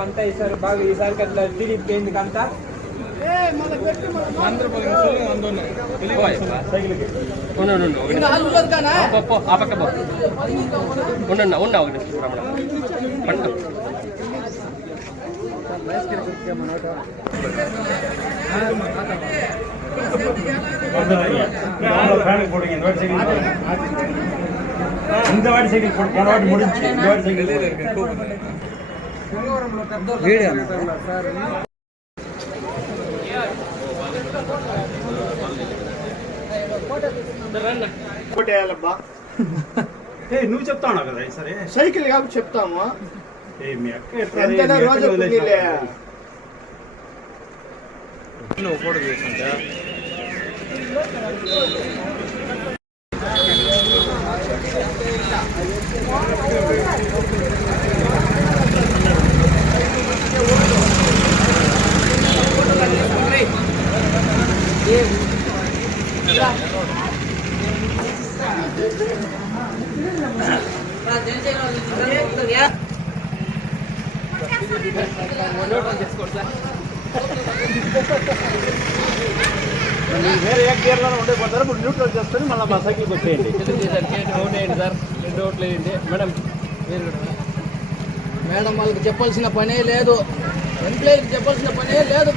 అంతా ఈసారి బాగా ఈసారి అట్లా టీడీపీ ఎందుకంతా இந்த வாடி சைக்கிள் போன வாட்டி முடிஞ்சு இந்த வாடி சைக்கிள் నువ్వు చెప్తావు కదా సరే సైకిల్ కాబట్టి చెప్తాము మీ అక్క రోజు నువ్వు ఫోటో చేసుకుంటా వేరే ఏ గేర్లో ఉండిపోతారు ఇప్పుడు న్యూట్రల్ చేసుకొని మళ్ళీ మా సైకిల్కి వచ్చేయండి సార్ 2 ఓట్లు వేయండి మేడం. మేడం వాళ్ళకి చెప్పాల్సిన పనే లేదు, ఎంప్లాయీకి చెప్పాల్సిన పనే లేదు.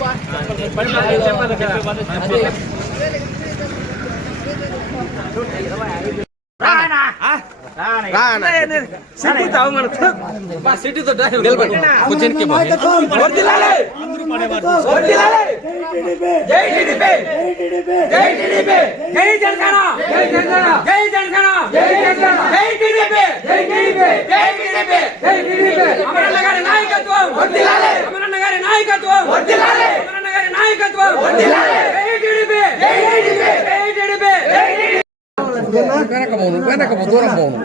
వెనకము దూరం పోను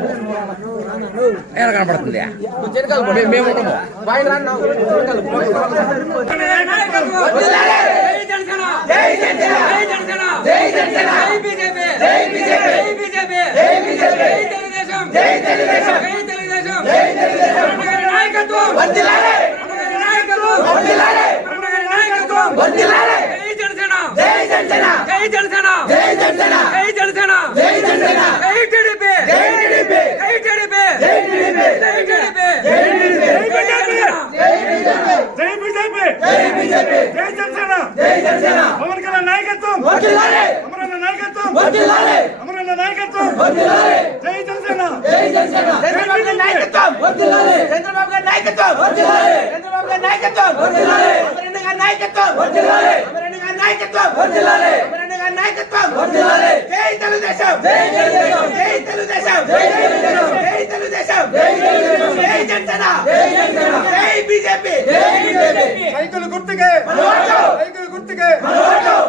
ఎలా కనపడుతుంది మేము సైకిల్ గుర్తుకే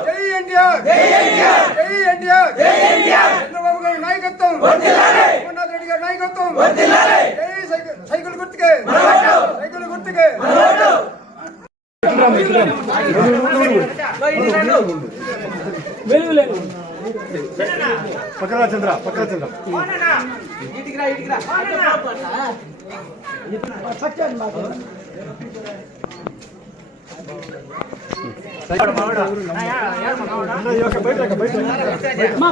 జై ఇండియా చంద్రబాబు గారి నాయకత్వం, జగన్మోహన్ రెడ్డి గారి నాయకత్వం, సైకిల్ గుర్తుకే పక్కన చంద్ర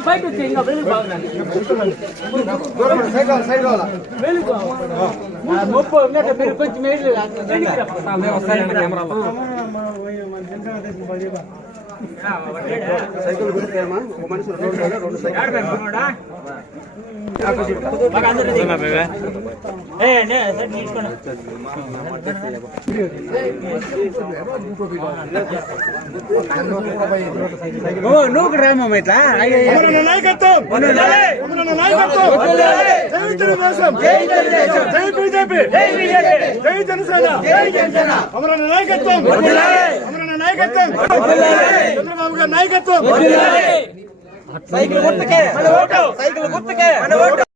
బయట వచ్చి ఇంకా సైడ్ ముప్పై మీరు కొంచెం మేలు కెమెరాలో సైకిల్ గుర్తుకేమా ఒక మనిషి రెండు సైకిల్ నువ్వు రామా ఇట్లా నాయకత్వం నాయకత్వం జై తెలుగుదేశం జై బీజేపీ జై జనసేన అమరణ నాయకత్వం అమరణ నాయకత్వం చంద్రబాబు గారి నాయకత్వం సైకిల్ గుర్తుకే మన ఓటు